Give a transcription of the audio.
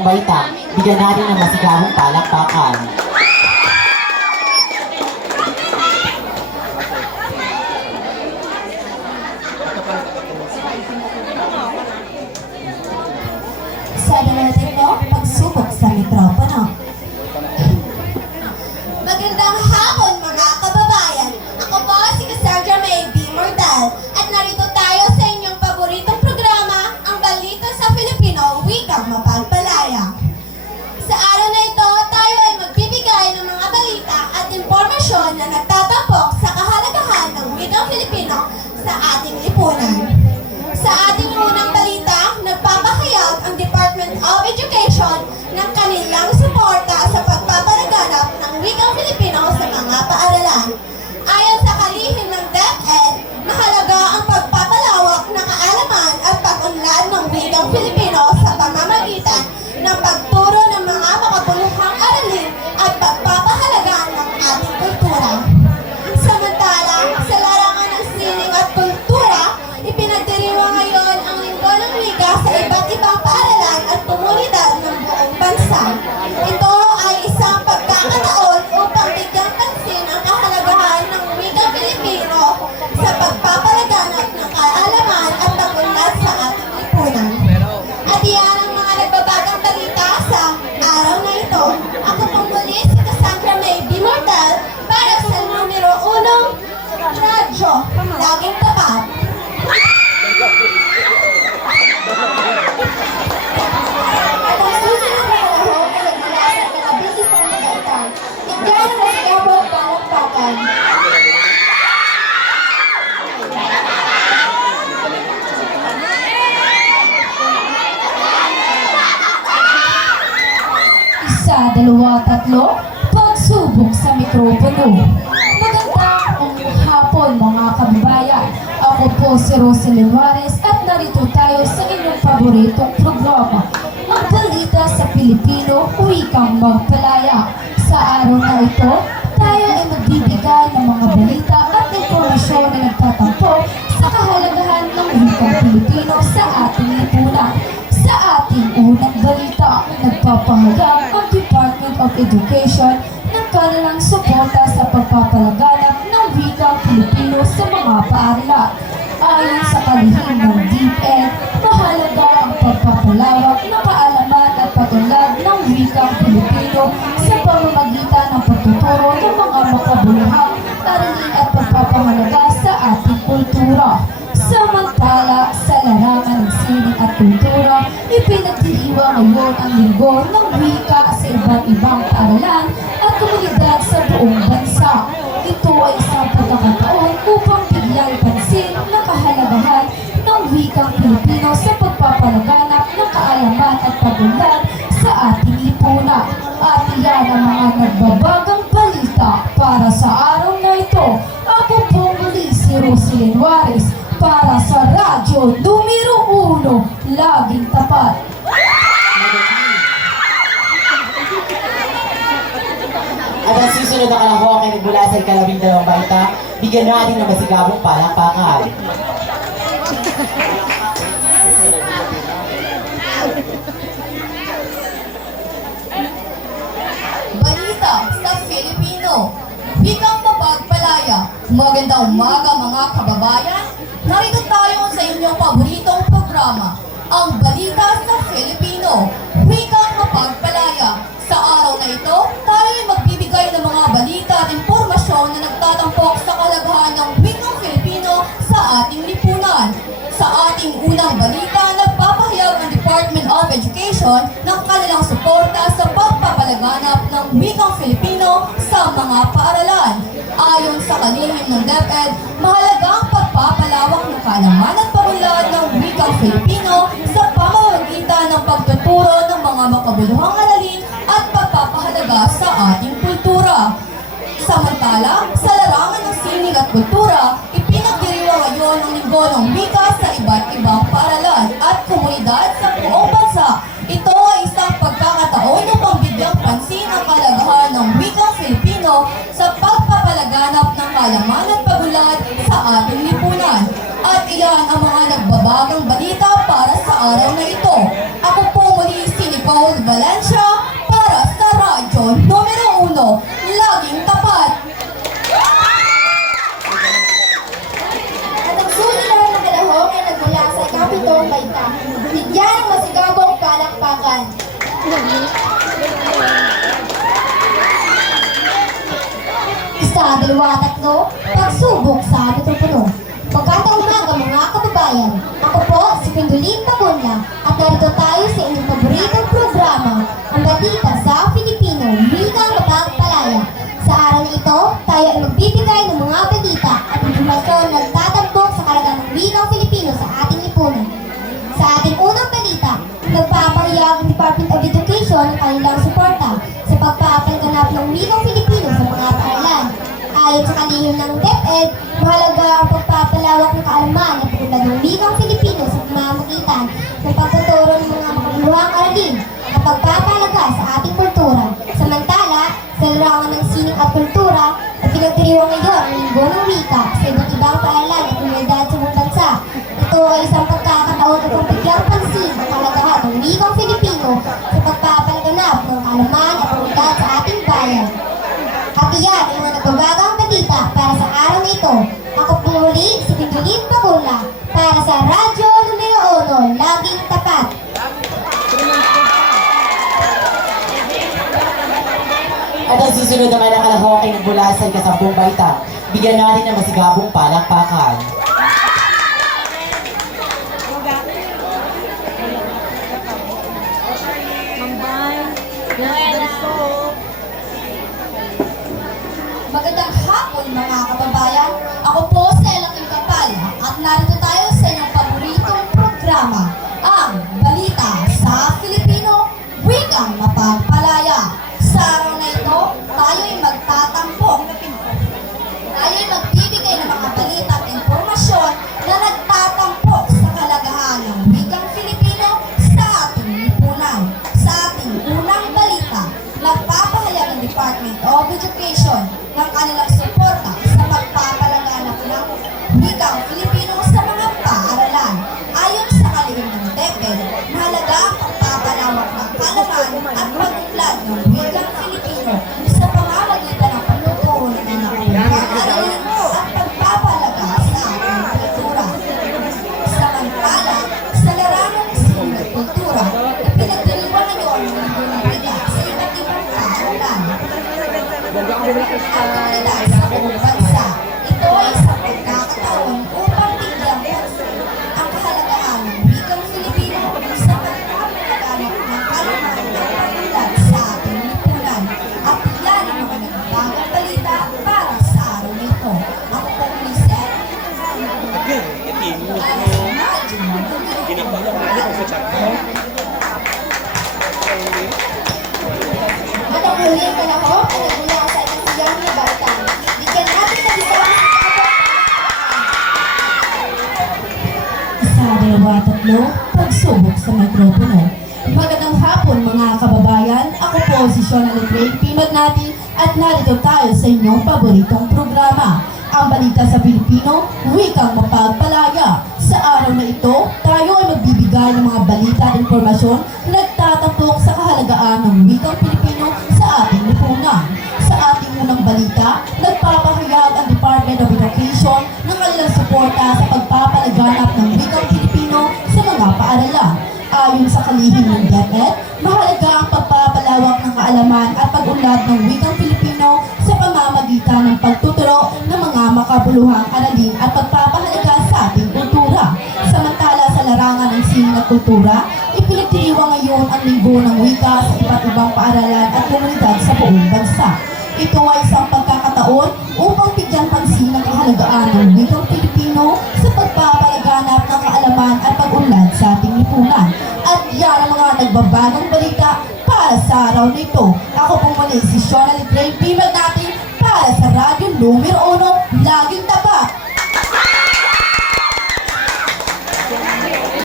dalawang baita. Bigyan natin ng masigabong palakpakan. Sa natin mo, pagsubok sa mikropono. Magandang hapon mga kababayan. Ako po si Cassandra May B. Mortal at narito tayo sa inyong paboritong programa, ang Balita sa Filipino, Wikang Mapagpalaya. Sa araw na ito, tayo ay magbibigay ng mga balita at impormasyon na nagtatampok sa kahalagahan ng wikang Filipino sa ating lipunan. Sa ating unang balita, nagpapahayag ang Department of Education ng kanilang suporta sa pagpapalaganap ng wikang Filipino sa mga paaralan. Ayon sa kalihim ng DepEd, mahalaga ang pagpapalawak ng kaalaman at pag-unlad ng wikang Filipino sa pamamagitan ng pagturo ng mga makabuluhang aralin at pagpapahalaga ng ating kultura. Samantala, sa larangan ng sining at kultura, ipinagdiriwa ngayon ang Linggo ng Wika sa iba't ibang paaralan at komunidad ng buong bansa. Ito ay isang pagkakataon upang bigyang pansin ang kahalagahan ng wikang Filipino sa pagpapalaganap ng kaalaman at pag-unlad sa ating lipunan. At iyan ang mga nagbabagang balita sa araw na ito. Ako pong muli si Cassandra May B. Mortal para sa numero 1 radyo, laging tapat. At ang susunod na panahon ay nagmula sa ikalabing isang balita. Bigyan ng masigabong palakpakan. Isa, dalawa, tatlo, pagsubok sa mikropono. Magandang hapon mga kababayan. Ako po si Roselyn Juarez at narito tayo sa inyong paboritong programa, ang Balita sa Pilipino, Wikang Magpalaya. Sa araw na ito, tayo ay magbibigay ng mga balita at impormasyon na nagtatampo sa kahalagahan ng wikang Pilipino sa ating lipunan. Sa ating unang balita, nagpapahayag ang Department of Education ng kanilang suporta sa pagpapalaganap ng wikang Pilipino sa mga paaralan. Ayon sa kalihim ng DepEd, mahalaga ang pagpapalawak ng kaalaman at pag-unlad ng wikang Pilipino sa pamamagitan ng pagtuturo ng mga makabuluhang aralin at pagpapahalaga sa ating kultura. Samantala, sa larangan ng sining at kultura, ipinagdiriwa ngayon ang linggo ng wika sa iba't ibang paaralan at komunidad sa buong bansa. Ito ay isang pagkakataon upang bigyan pansin ng kahalagahan ng wikang Pilipino sa pagpapalaganap ng kaalaman at pag-unlad sa ating lipunan. At iyan ang mga nagbabagang balita para sa araw na ito. Ako po muli si Roselyn Juarez para sa Radyo Numero 1, laging tapat. At ang susunod na kalahok ay nagmula sa ikalabing dalawang baita. Bigyan natin ng masigabong palakpakan. Balita sa Filipino, Wikang Mapagpalaya. Magandang umaga mga kababayan. Narito tayo sa inyong paboritong programa, ang Balita sa Filipino, Wikang Mapagpalaya. Sa araw na ito, tayo ay magbibigay ng mga balita at impormasyon na nagtatampok sa kalagahan ng wikang Filipino sa ating lipunan. Sa ating unang balita, nagpapahayag ang Department of Education ng kanilang suporta sa pagpapalaganap ng wikang Filipino sa mga paaralan. Ayon sa kalihim ng DepEd, mahalaga ang pagpapalawak ng kaalaman at pag-unlad ng wikang Filipino sa pamamagitan ng pagtuturo ng mga makabuluhang aralin at pagpapahalaga sa ating kultura. Samantala, sa larangan ng sining at kultura, ipinagdiriwa ngayon ang linggo ng wika sa iba't ibang paaralan at komunidad sa buong bansa. Ito ay isang pagkakataon upang bigyang pansin ang kalagahan ng wikang Filipino sa pagpapalaganap ng kaalaman at pag-unlad sa ating lipunan. At iyan ang mga nagbabagang balita para sa araw na ito. Ako po muli si Paul Valencia para sa radyo numero 1, laging tapat. At ang susunod na kalahok ay nagmula sa Kapitong Baita. Bigyan ng masigabong palakpakan. Isa, dalawa, tatlo, pagsubok sa mikropono. Pagkatang umaga mga kababayan, ako po si Pinduling Pagunla at narito tayo sa inyong paboritong programa, ang Balita sa Filipino, Wikang Mapagpalaya. Sa araw na ito, tayo ay magbibigay ng mga balita at impormasyon na nagtatampok sa karagatan ng wikang Filipino sa ating lipunan. Sa ating unang balita, nagpapahayag ang Department of Education ng kanilang suporta sa pagpapaganap ng wikang Filipino sa mga paaralan. Ayon sa kalihim ng DepEd, mahalaga ang pagpapalawak ng kaalaman at pagpunlad ng wikang Filipino sa pamamagitan ng pagtuturo ng mga makabuluhang aralin at pagpapalaga sa ating kultura. Samantala, sa larangan ng sining at kultura, at pinagdiriwang ngayon ang linggo ng wika sa iba't ibang paaralan at komunidad sa buong bansa. Ito ay isang pagkakataon upang bigyang pansin ang kalagahan ng wikang Filipino sa pagpapalaganap ng kaalaman at komunidad sa ating bayan. At iyan ang mga nagbabagang balita para sa araw na ito. Ako po muli si Pinduling Pagunla para sa Radyo Numero 1, laging tapat. At ang susunod naman na kalahok ay nagmula sa ika-10 baita. Bigyan natin ng masigabong palakpakan. Magandang hapon mga kababayan. Ako po si Elaking Kapala at narito tayo sa inyong paboritong programa, ang Balita sa Filipino, Wikang Mapagpalaya. Sa araw na ito, tayo ay magtatampok. Tayo ay magbibigay ng mga balita at impormasyon na nagtatampok sa kalagahan ng wikang Filipino sa ating lipunan. Sa ating unang balita, nagpapahayag ang Department of Education ng kanilang suporta sa pagpapalaganap ng wikang Filipino sa mga paaralan. Ayon sa kalihim ng DepEd, mahalaga ang pagpapalawak ng kaalaman at pag-unlad ng wikang Filipino sa pamamagitan ng pagtuturo ng mga nakabuluhang aralin at pagpapalaga sa ating kultura. Samantala, sa larangan ng sining at kultura, ipinagdiriwang ngayon ang linggo ng wika sa iba't ibang paaralan at komunidad sa buong bansa. Ito ay isang pagkakataon upang bigyan pansin ang kahalagahan ng wikang Filipino sa pagpapalaganap ng kaalaman at pag-unlad sa ating lipunan. At yan ang mga nagbagang balita para sa araw na ito. Ako po ni Seth. At ang huling kalahok ay nagmula sa ikasiyang na baita. Bigyan natin ng isang Isa, dalawa, tatlo, pagsubok sa mikropono. Magandang hapon mga kababayan, ako po si Shona Legrey Pimagnati at narito tayo sa inyong paboritong programa, ang Balita sa Pilipino, Wikang Mapagpalaya. Sa araw na ito, tayo ay magbibigay ng mga balita at impormasyon na nagtatampok sa kahalagaan ng wikang Pilipino sa ating lipunan. Sa ating unang balita, nagpapahayag ang Department of Education ng kanilang suporta sa pagpapalaganap ng wikang Pilipino sa mga paaralan. Ayon sa kalihim ng DepEd, mahalaga ang pagpapalawak ng kaalaman at pag-unlad ng wikang Pilipino sa pamamagitan ng pagtuturo ng mga makabuluhang aralin at pagpapahalaga sa ating kultura. Samantala sa larangan ng sining at kultura, ipinagdiriwang ngayon ang linggo ng wika sa iba't ibang paaralan at komunidad sa buong bansa. Ito ay isang pagkakataon upang bigyan pansin ang kahalagaan ng wikang Pilipino sa pagpapalaganap ng kaalaman at pag-unlad sa ating lipunan. At yan ang mga nagbabagang balita para sa araw na ito. Ako pong muli si Shona Legrey Pimagnati para sa Radyo Numero 1, laging tapat.